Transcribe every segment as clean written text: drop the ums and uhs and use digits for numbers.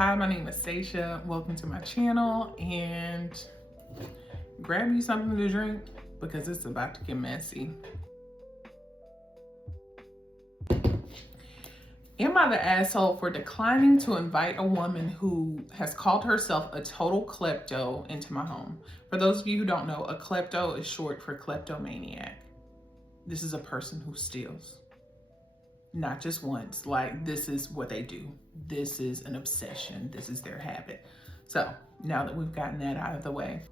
Hi, my name is Seisha. Welcome to my channel, and grab you something to drink because it's about to get messy. Am I the asshole for declining to invite a woman who has called herself a total klepto into my home? For those of you who don't know, a klepto is short for kleptomaniac. This is a person who steals. Not just once, like this is what they do. This is an obsession. This is their habit. So now that we've gotten that out of the way,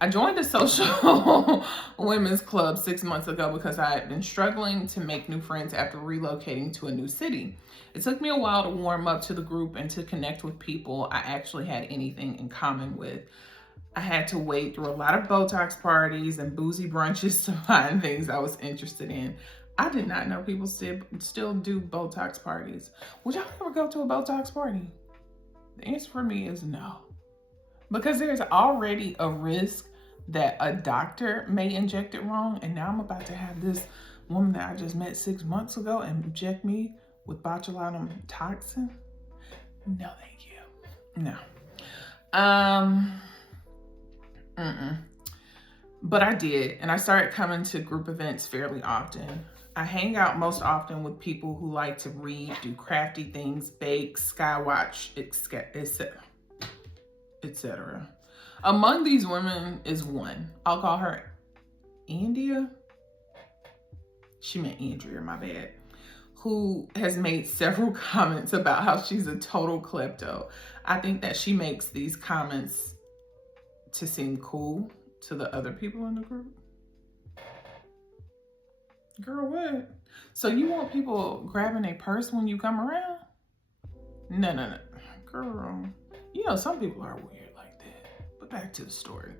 I joined a social women's club 6 months ago because I had been struggling to make new friends after relocating to a new city. It took me a while to warm up to the group and to connect with people I actually had anything in common with. I had to wade through a lot of Botox parties and boozy brunches to find things I was interested in. I did not know people still do Botox parties. Would y'all ever go to a Botox party? The answer for me is no. Because there's already a risk that a doctor may inject it wrong. And now I'm about to have this woman that I just met 6 months ago inject me with botulinum toxin. No, thank you. No. But I did, and I started coming to group events fairly often. I hang out most often with people who like to read, do crafty things, bake, skywatch, etc. Among these women is one. I'll call her India. She meant Andrea, my bad. Who has made several comments about how she's a total klepto. I think that she makes these comments to seem cool to the other people in the group. Girl, what? So you want people grabbing a purse when you come around? No. Girl, you know some people are weird like that. But back to the story.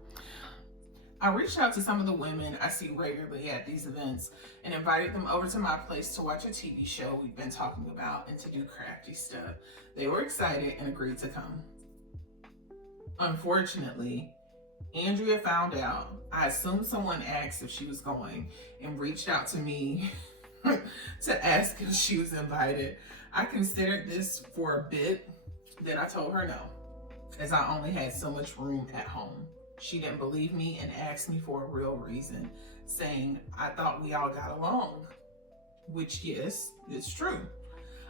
I reached out to some of the women I see regularly at these events and invited them over to my place to watch a TV show we've been talking about and to do crafty stuff. They were excited and agreed to come. Unfortunately, Andrea found out. I assumed someone asked if she was going and reached out to me to ask if she was invited. I considered this for a bit, then I told her no, as I only had so much room at home. She didn't believe me and asked me for a real reason, saying I thought we all got along, which yes, it's true.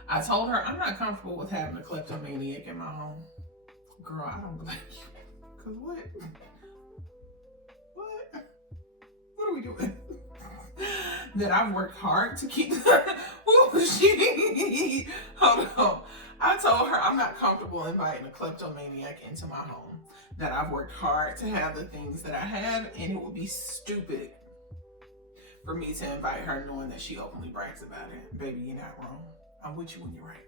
I told her I'm not comfortable with having a kleptomaniac in my home. Girl, I don't blame you. Cause what? What are we doing? That I've worked hard to keep. Hold on. I told her I'm not comfortable inviting a kleptomaniac into my home. That I've worked hard to have the things that I have, and it would be stupid for me to invite her knowing that she openly brags about it. Baby, you're not wrong. I'm with you when you're right.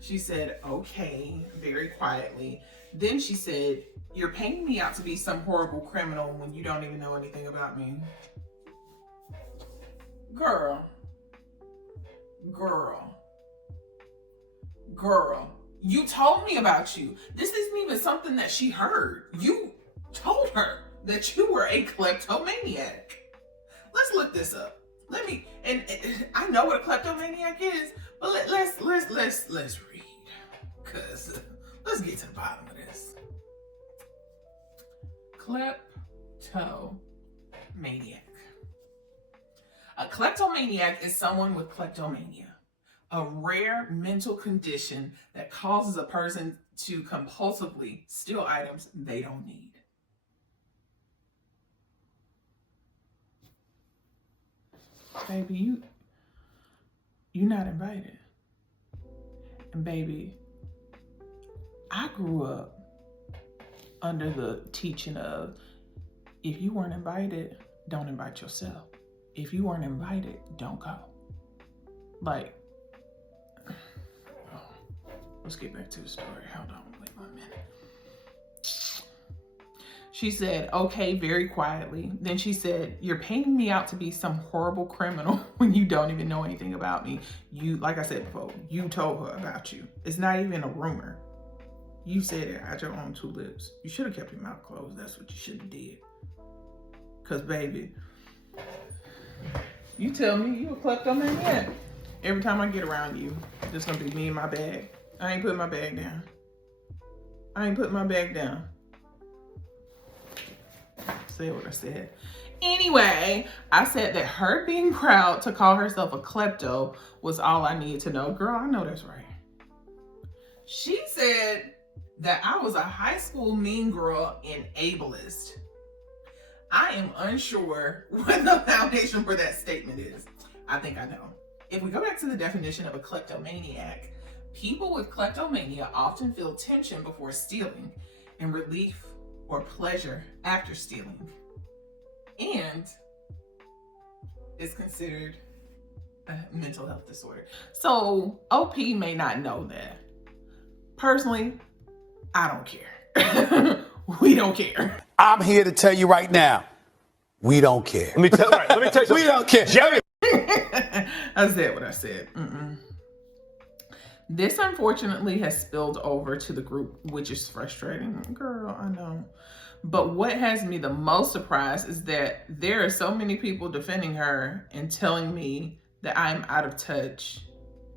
She said, okay, very quietly. Then she said, you're painting me out to be some horrible criminal when you don't even know anything about me. Girl, you told me about you. This isn't even something that she heard. You told her that you were a kleptomaniac. Let's look this up. And I know what a kleptomaniac is, but let's read. Cause let's get to the bottom of this. Kleptomaniac. A kleptomaniac is someone with kleptomania, a rare mental condition that causes a person to compulsively steal items they don't need. Baby, you're not invited. And baby, I grew up under the teaching of, if you weren't invited, don't invite yourself. If you weren't invited, don't go. Like, let's get back to the story. Hold on, wait 1 minute. She said, okay, very quietly. Then she said, you're painting me out to be some horrible criminal when you don't even know anything about me. You, like I said before, you told her about you. It's not even a rumor. You said it out your own 2 lips. You should have kept your mouth closed. That's what you should have did. Cause baby, you tell me you a kleptomaniac. Every time I get around you, it's gonna be me and my bag. I ain't putting my bag down. I ain't putting my bag down. Say what I said. Anyway, I said that her being proud to call herself a klepto was all I needed to know. Girl, I know that's right. She said that I was a high school mean girl and ableist. I am unsure what the foundation for that statement is. I think I know. If we go back to the definition of a kleptomaniac, people with kleptomania often feel tension before stealing and relief or pleasure after stealing, and is considered a mental health disorder. So OP may not know that. Personally, I don't care. We don't care. I'm here to tell you right now, we don't care. Let me tell you something. We don't care. Jerry. I said what I said. This unfortunately has spilled over to the group, which is frustrating. Girl, I know. But what has me the most surprised is that there are so many people defending her and telling me that I'm out of touch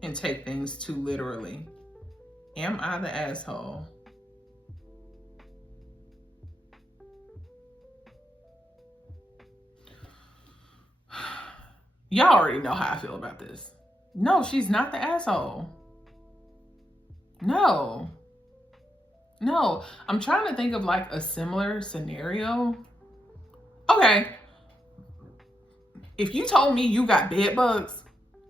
and take things too literally. Am I the asshole? Y'all already know how I feel about this. No, she's not the asshole. No, I'm trying to think of like a similar scenario. Okay, if you told me you got bed bugs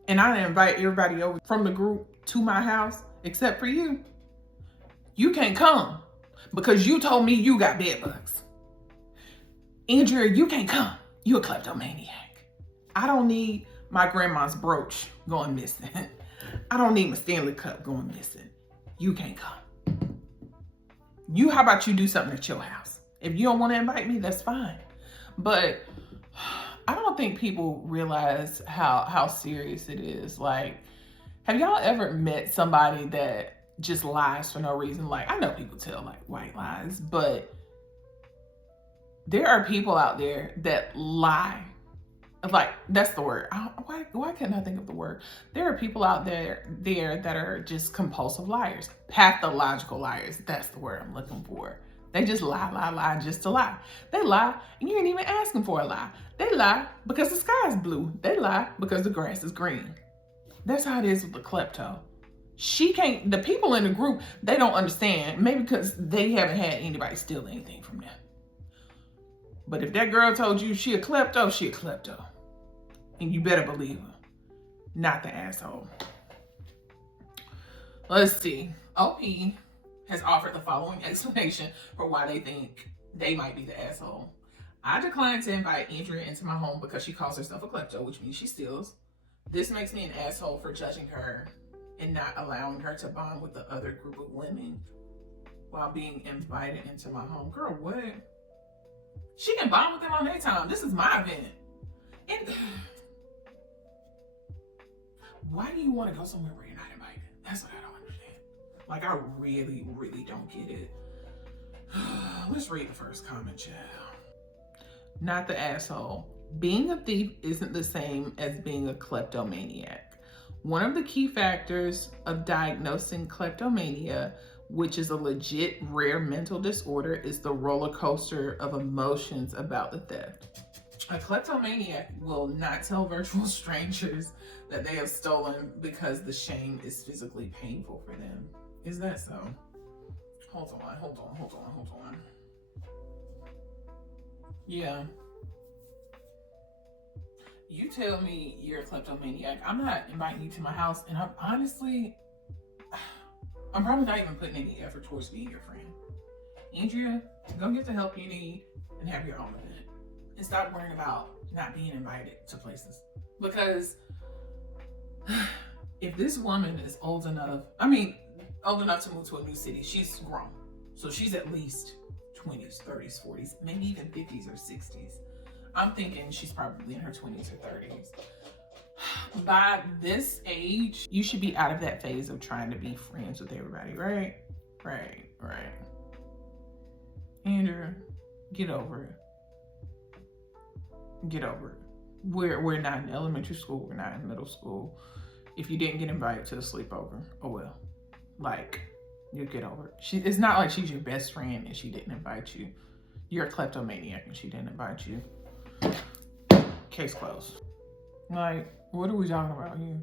and I invite everybody over from the group to my house except for you, you can't come because you told me you got bed bugs. Andrea, you can't come. You a kleptomaniac. I don't need my grandma's brooch going missing. I don't need my Stanley Cup going missing. You can't come. How about you do something at your house? If you don't want to invite me, that's fine. But I don't think people realize how serious it is. Like, have y'all ever met somebody that just lies for no reason? Like, I know people tell like white lies, but there are people out there that lie. Like, that's the word. Why can't I think of the word? There are people out there that are just compulsive liars, pathological liars. That's the word I'm looking for. They just lie just to lie. They lie and you ain't even asking for a lie. They lie because the sky is blue. They lie because the grass is green. That's how it is with the klepto. The people in the group, they don't understand. Maybe because they haven't had anybody steal anything from them. But if that girl told you she a klepto, she a klepto. And you better believe her, not the asshole. Let's see. OP has offered the following explanation for why they think they might be the asshole. I declined to invite Andrea into my home because she calls herself a klepto, which means she steals. This makes me an asshole for judging her and not allowing her to bond with the other group of women while being invited into my home. Girl, what? She can bond with them on their time. This is my event. And why do you want to go somewhere where you're not invited? That's what I don't understand. Like, I really, really don't get it. Let's read the first comment, child. Not the asshole. Being a thief isn't the same as being a kleptomaniac. One of the key factors of diagnosing kleptomania, which is a legit rare mental disorder, is the roller coaster of emotions about the theft. A kleptomaniac will not tell virtual strangers that they have stolen because the shame is physically painful for them. Is that so? Hold on. Yeah. You tell me you're a kleptomaniac, I'm not inviting you to my house, and I'm probably not even putting any effort towards being your friend. Andrea, go get the help you need and have your own event. And stop worrying about not being invited to places. Because if this woman is old enough to move to a new city, she's grown. So she's at least 20s, 30s, 40s, maybe even 50s or 60s. I'm thinking she's probably in her 20s or 30s. By this age, you should be out of that phase of trying to be friends with everybody, right? Right. Andrew, get over it. We're not in elementary school. We're not in middle school. If you didn't get invited to the sleepover, oh well. Like, you get over it. It's not like she's your best friend and she didn't invite you. You're a kleptomaniac and she didn't invite you. Case closed. Like, what are we talking about here?